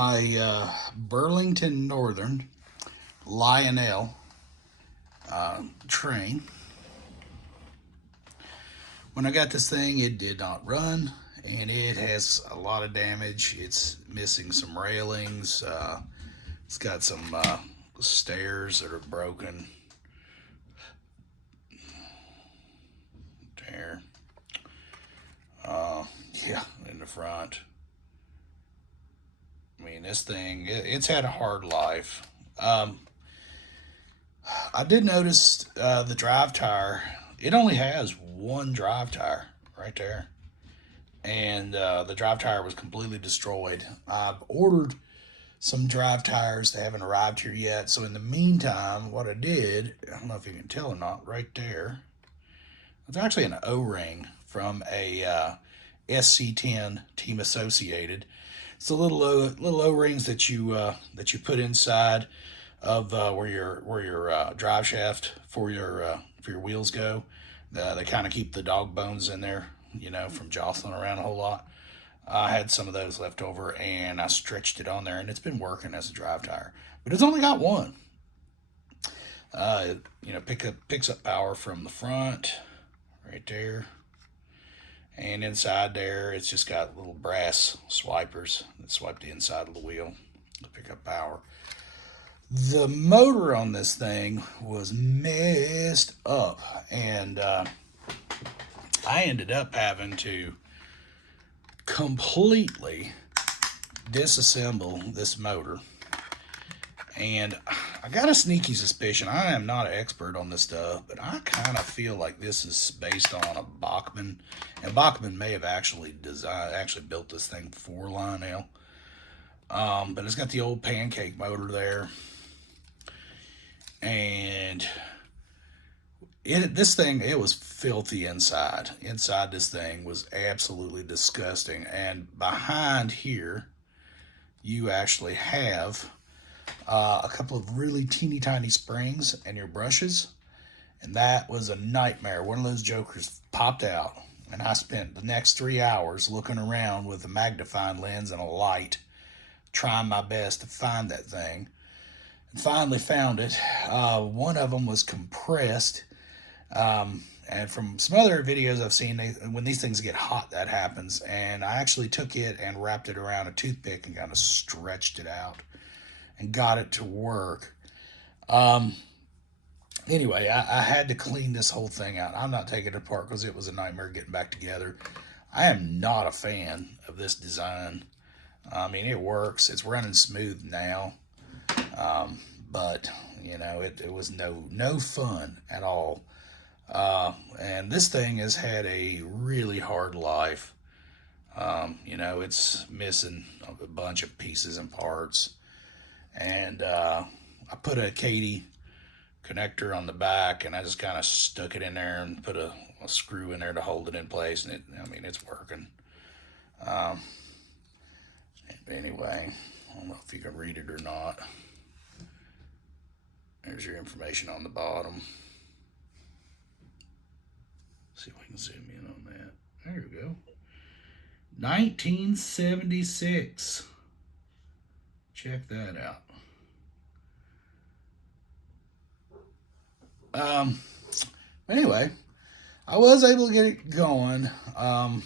my Burlington Northern Lionel train. When I got this thing, it did not run, and it has a lot of damage. It's missing some railings. It's got some stairs that are broken. There. Yeah, in the front. I mean, this thing, it's had a hard life. I did notice the drive tire, it only has one drive tire right there. And the drive tire was completely destroyed. I've ordered some drive tires that haven't arrived here yet. So in the meantime, what I did, I don't know if you can tell or not, right there, it's actually an O-ring from a SC10 Team Associated. It's the little O-rings that you put inside of where your drive shaft for your wheels go. They kind of keep the dog bones in there, you know, from jostling around a whole lot. I had some of those left over, and I stretched it on there, and it's been working as a drive tire. But it's only got one. You know, picks up power from the front, right there. And inside there, it's just got little brass swipers that swipe the inside of the wheel to pick up power. The motor on this thing was messed up, and I ended up having to completely disassemble this motor. And I got a sneaky suspicion, I am not an expert on this stuff, but I kind of feel like this is based on a Bachmann, and Bachmann may have actually built this thing for Lionel. But it's got the old pancake motor there, and this thing, it was filthy inside. Inside this thing was absolutely disgusting. And behind here, you actually have a couple of really teeny tiny springs and your brushes. And that was a nightmare. One of those jokers popped out, and I spent the next 3 hours looking around with a magnifying lens and a light, trying my best to find that thing. And finally found it. One of them was compressed. And from some other videos I've seen, when these things get hot, that happens. And I actually took it and wrapped it around a toothpick and kind of stretched it out and got it to work. Anyway, I had to clean this whole thing out. I'm not taking it apart because it was a nightmare getting back together. I am not a fan of this design. I mean, it works. It's running smooth now. But, you know, it was no fun at all. And this thing has had a really hard life. You know, it's missing a bunch of pieces and parts. And I put a Katie connector on the back, and I just kind of stuck it in there and put a screw in there to hold it in place. And I mean, it's working. Anyway, I don't know if you can read it or not. There's your information on the bottom. See if we can zoom in on that. There we go. 1976. Check that out. Anyway, I was able to get it going. I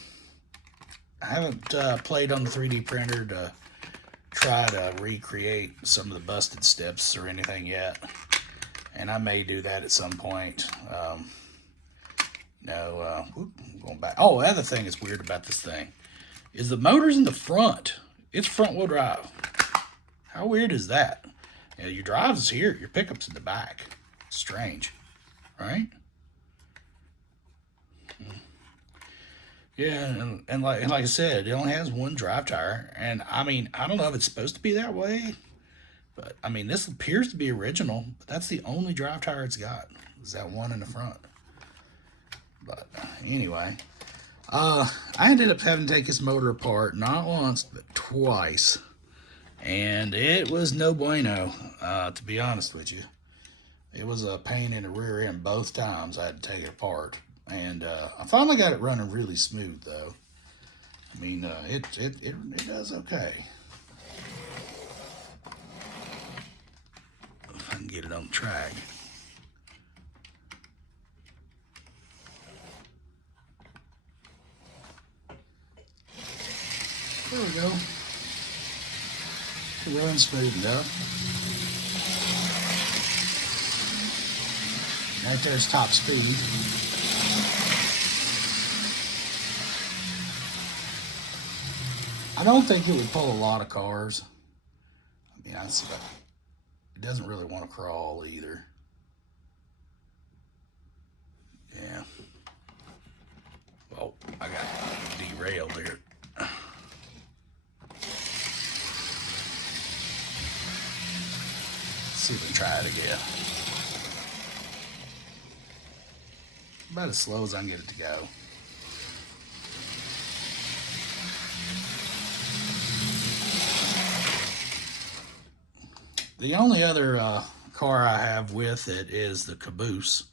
haven't played on the 3D printer to try to recreate some of the busted steps or anything yet, and I may do that at some point. Going back. Oh, the other thing that's weird about this thing is the motor's in the front. It's front wheel drive. How weird is that? You know, your drive is here, your pickup's in the back. Strange, right? Yeah, and like I said, it only has one drive tire, and I mean, I don't know if it's supposed to be that way, but I mean, this appears to be original, but that's the only drive tire it's got, is that one in the front. But anyway, I ended up having to take this motor apart, not once, but twice. And it was no bueno, to be honest with you. It was a pain in the rear end both times I had to take it apart. And I finally got it running really smooth, though. I mean, it does okay. get it on the track. There we go. Run smooth enough. Right there's top speed. I don't think it would pull a lot of cars. I mean, it doesn't really want to crawl either. Yeah. Well, I got derailed here. See if we can try it again. About as slow as I can get it to go. The only other car I have with it is the caboose.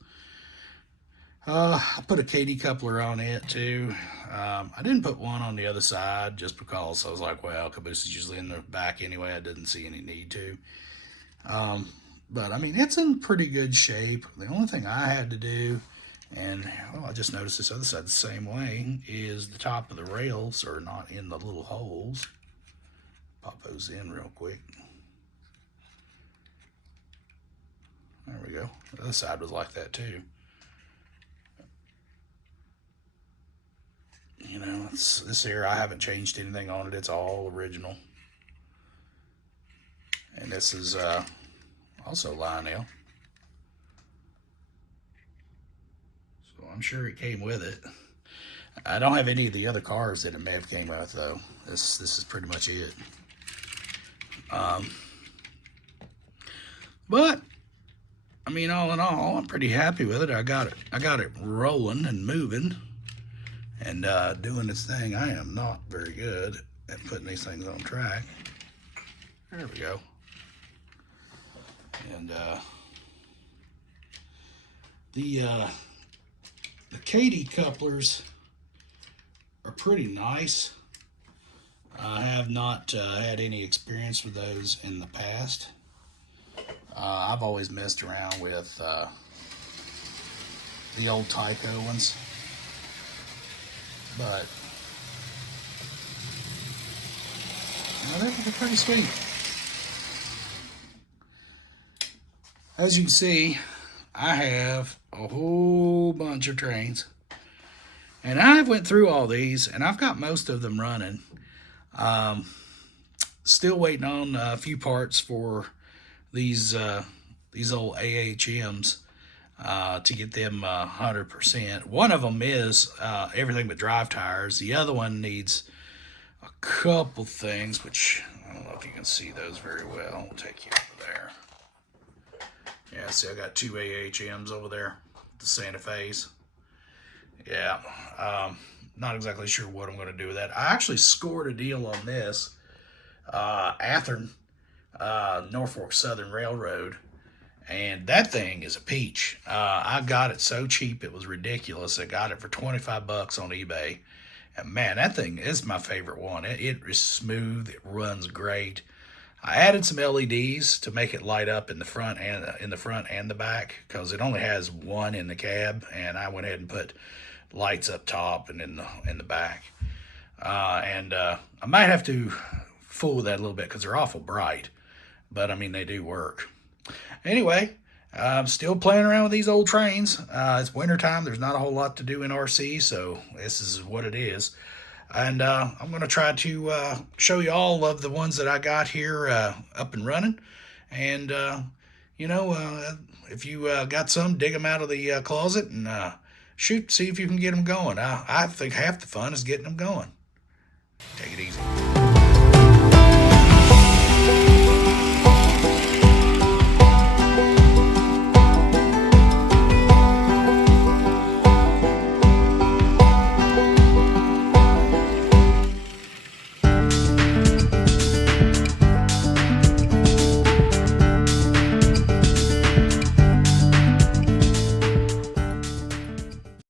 I put a Katy coupler on it too. I didn't put one on the other side just because I was like, well, caboose is usually in the back anyway. I didn't see any need to. But I mean, it's in pretty good shape. The only thing I had to do, and well, I just noticed this other side the same way, is the top of the rails are not in the little holes. Pop those in real quick. There we go. The other side was like that too. You know, this here, I haven't changed anything on it. It's all original. And this is also Lionel. So I'm sure it came with it. I don't have any of the other cars that it may have came with though. This is pretty much it. But I mean, all in all, I'm pretty happy with it. I got it rolling and moving and doing its thing. I am not very good at putting these things on track. There we go. And the Katy couplers are pretty nice. I have not had any experience with those in the past. I've always messed around with the old Tyco ones, but you know, they're pretty sweet. As you can see, I have a whole bunch of trains, and I went through all these, and I've got most of them running. Still waiting on a few parts for these old AHMs to get them 100%. One of them is everything but drive tires. The other one needs a couple things, which I don't know if you can see those very well. We'll take you over there. Yeah, see, I got two AHMs over there, the Santa Fe's. Yeah, not exactly sure what I'm going to do with that. I actually scored a deal on this Athern Norfolk Southern Railroad, and that thing is a peach. I got it so cheap it was ridiculous. I got it for 25 bucks on eBay, and man, that thing is my favorite one. It is smooth. It runs great. I added some LEDs to make it light up in the front and the back, because it only has one in the cab, and I went ahead and put lights up top and in the back. I might have to fool with that a little bit because they're awful bright, but I mean, they do work. Anyway, I'm still playing around with these old trains. It's wintertime. There's not a whole lot to do in RC, so this is what it is. And I'm going to try to show you all of the ones that I got here up and running. And, you know, if you got some, dig them out of the closet and see if you can get them going. I think half the fun is getting them going. Take it easy.